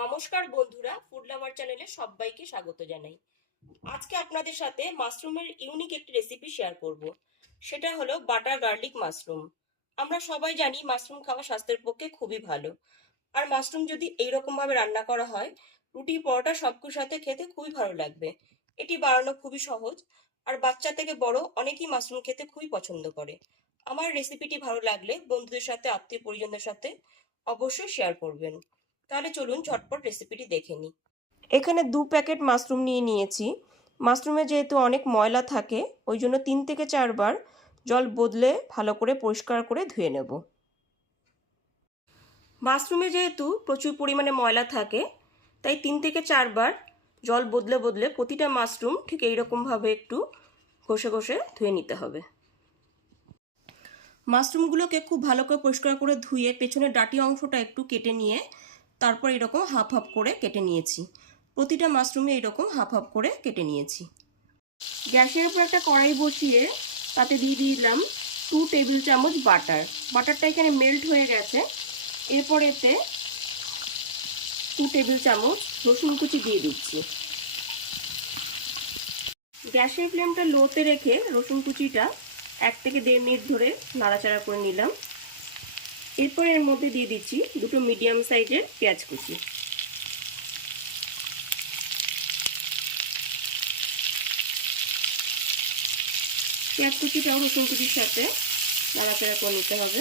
নমস্কার বন্ধুরা food lover চ্যানেলে সবাইকে স্বাগত জানাই। আজকে আপনাদের সাথে মাশরুমের ইউনিক একটি রেসিপি শেয়ার করব। সেটা হলো বাটার গার্লিক মাশরুম আমরা সবাই জানি মাশরুম খাওয়া স্বাস্থ্যের পক্ষে খুবই ভালো। আর মাশরুম যদি এইরকম ভাবে রান্না করা হয়, রুটি, পরোটা সবকিছুর সাথে খেতে খুবই ভালো লাগবে। এটি বানানো খুবই সহজ। আর বাচ্চা থেকে বড় অনেকেই মাশরুম খেতে খুবই পছন্দ করে। আমার রেসিপিটি ভালো লাগলে বন্ধুদের সাথে, আত্মীয় পরিজনদের সাথে অবশ্যই শেয়ার করবেন। তাহলে চলুন ঝটপট রেসিপিটি দেখে নিই। এখানে দু প্যাকেট মাশরুম নিয়ে নিয়েছি। মাশরুমে যেহেতু অনেক ময়লা থাকে, ওই জন্য তিন থেকে চারবার জল বদলে ভালো করে পরিষ্কার করে ধুয়ে নেব। মাশরুমে যেহেতু প্রচুর পরিমাণে ময়লা থাকে, তাই তিন থেকে চারবার জল বদলে বদলে প্রতিটা মাশরুম ঠিক এইরকমভাবে একটু ঘষে ঘষে ধুয়ে নিতে হবে। মাশরুমগুলোকে খুব ভালো করে পরিষ্কার করে ধুয়ে পেছনের ডাটি অংশটা একটু কেটে নিয়ে তারপর এরকম হাফ হাফ করে কেটে নিয়েছি। প্রতিটা মাশরুমে এরকম হাফ হাফ করে কেটে নিয়েছি। গ্যাসের উপর একটা কড়াই বসিয়ে তাতে দিয়ে দিলাম টু টেবিল চামচ বাটার বাটারটা এখানে মেল্ট হয়ে গেছে। এরপর এতে টু টেবিল চামচ রসুন কুচি দিয়ে দিচ্ছি। গ্যাসের ফ্লেমটা লোতে রেখে রসুন কুচিটা এক থেকে দেড় মিনিট ধরে নাড়াচাড়া করে নিলাম। এরপর এর মধ্যে দিয়ে দিচ্ছি দুটো মিডিয়াম সাইজের পেঁয়াজ কুচি। পেঁয়াজ কুচিটাও রসুন কুচির সাথে নাড়াচাড়া করে নিতে হবে।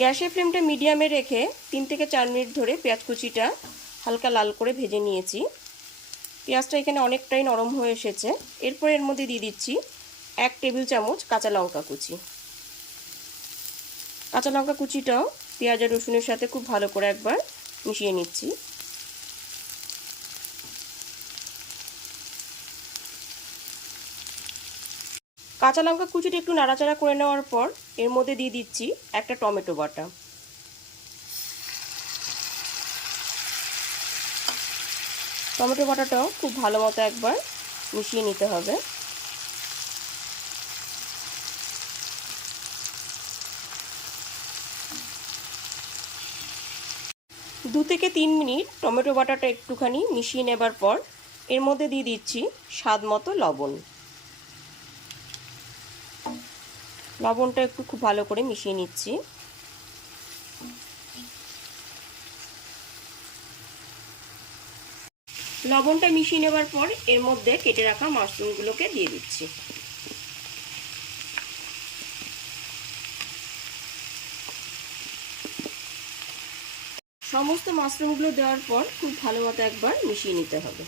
গ্যাসের ফ্লেমটা মিডিয়ামে রেখে তিন থেকে চার মিনিট ধরে পেঁয়াজ কুচিটা হালকা লাল করে ভেজে নিয়েছি। পেঁয়াজটা এখানে অনেকটাই নরম হয়ে এসেছে। এরপর এর মধ্যে দিয়ে দিচ্ছি এক টেবিল চামচ কাঁচা লঙ্কা কুচি। কাঁচা লঙ্কা কুচিটাও পেঁয়াজ আর রসুনের সাথে খুব ভালো করে একবার মিশিয়ে নিচ্ছি। কাঁচা লঙ্কা কুচিটা একটু নাড়াচাড়া করে নেওয়ার পর এর মধ্যে দিয়ে দিচ্ছি একটা টমেটো বাটা। টমেটো বাটাটাও খুব ভালো মতো একবার মিশিয়ে নিতে হবে। দু থেকে তিন মিনিট টমেটো বাটাটা একটুখানি মিশিয়ে নেবার পর এর মধ্যে দিয়ে দিচ্ছি স্বাদ মতো লবণ। লবণটা একটু খুব ভালো করে মিশিয়ে নিচ্ছি। লবণটা মিশিয়ে নেবার পর এর মধ্যে কেটে রাখা মাশরুমগুলোকে দিয়ে দিচ্ছি। সমস্ত মাশরুমগুলো দেওয়ার পর খুব ভালো মতো একবার মিশিয়ে নিতে হবে।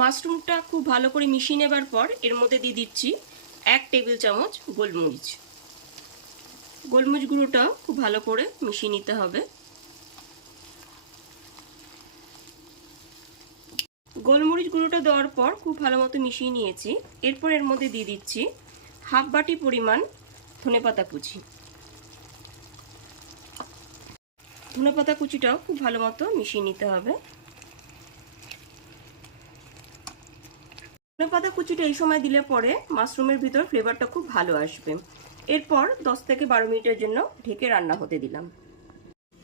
মাশরুমটা খুব ভালো করে মিশিয়ে নেবার পর এর মধ্যে দিয়ে দিচ্ছি এক টেবিল চামচ গোলমরিচ। গোলমরিচ গুঁড়োটাও খুব ভালো করে মিশিয়ে নিতে হবে। গোলমরিচ গুঁড়োটা দেওয়ার পর খুব ভালো মতো মিশিয়ে নিয়েছি। এরপর এর মধ্যে দিয়ে দিচ্ছি হাফ বাটি পরিমাণ ধনে পাতা কুচি। ধনে পাতা কুচিটাও খুব ভালো মতো মিশিয়ে নিতে হবে। ধনে পাতা কুচিটা এই সময় দিলে পরে মাশরুমের ভিতর ফ্লেভারটা খুব ভালো আসবে। এরপর দশ থেকে বারো মিনিটের জন্য ঢেকে রান্না হতে দিলাম।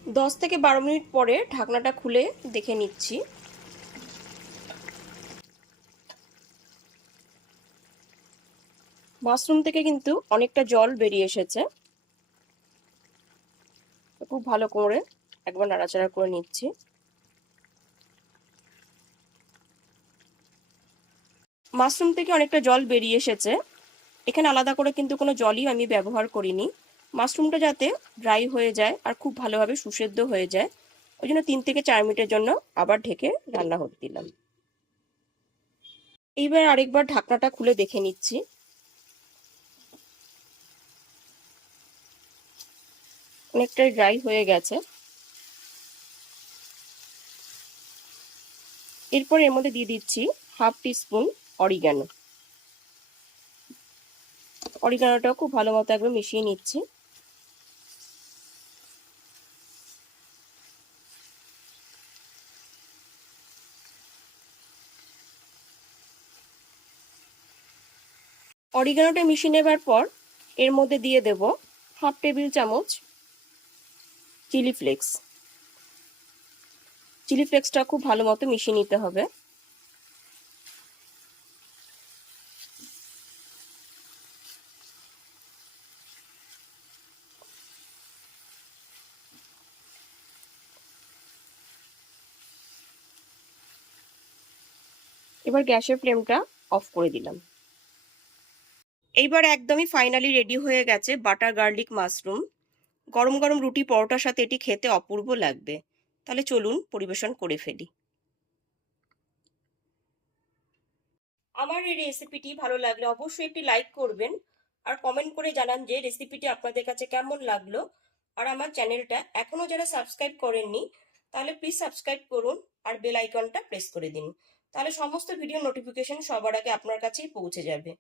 দশ থেকে বারো মিনিট পরে ঢাকনাটা খুলে দেখে নিচ্ছি। মাশরুম থেকে কিন্তু অনেকটা জল বেরিয়ে এসেছে। খুব ভালো করে একবার নাড়াচাড়া করে নিচ্ছি। মাশরুম থেকে অনেকটা জল বেরিয়ে এসেছে। এখানে আলাদা করে কিন্তু কোনো জলই আমি ব্যবহার করিনি। মাশরুমটা যাতে ড্রাই হয়ে যায় আর খুব ভালোভাবে সুসেদ্ধ হয়ে যায়, ওই জন্য তিন থেকে চার মিনিটের জন্য আবার ঢেকে রান্না হতে দিলাম। এইবার আরেকবার ঢাকনাটা খুলে দেখে নিচ্ছি। অনেকটাই ড্রাই হয়ে গেছে। এরপর এর মধ্যে দিয়ে দিচ্ছি হাফ টিস্পুন অরিগ্যানো অরিগ্যানোটাও খুব ভালো মতো একবার মিশিয়ে নিচ্ছি। অরিগানোটা মিশিয়ে নেবার পর এর মধ্যে দিয়ে দেব হাফ টেবিল চামচ চিলি ফ্লেক্স। চিলি ফ্লেক্সটা খুব ভালো মতো মিশিয়ে নিতে হবে। এবার গ্যাসের ফ্লেমটা অফ করে দিলাম। এইবার একদমই ফাইনালি রেডি হয়ে গেছে বাটার গার্লিক মাশরুম। গরম গরম রুটি পরোটার সাথে এটি খেতে অপূর্ব লাগবে। তাহলে চলুন পরিবেশন করে ফেলি। আমার এই রেসিপিটি ভালো লাগলে অবশ্যই একটি লাইক করবেন আর কমেন্ট করে জানান যে রেসিপিটি আপনাদের কাছে কেমন লাগল। আর আমার চ্যানেলটা এখনও যারা সাবস্ক্রাইব করেননি, তাহলে প্লিজ সাবস্ক্রাইব করুন আর বেল আইকনটা প্রেস করে দিন। তাহলে সমস্ত ভিডিও নোটিফিকেশন সবার আগে আপনার কাছেই পৌঁছে যাবে।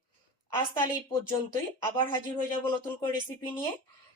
আজ তাহলে এই পর্যন্তই। আবার হাজির হয়ে যাব নতুন করে রেসিপি নিয়ে।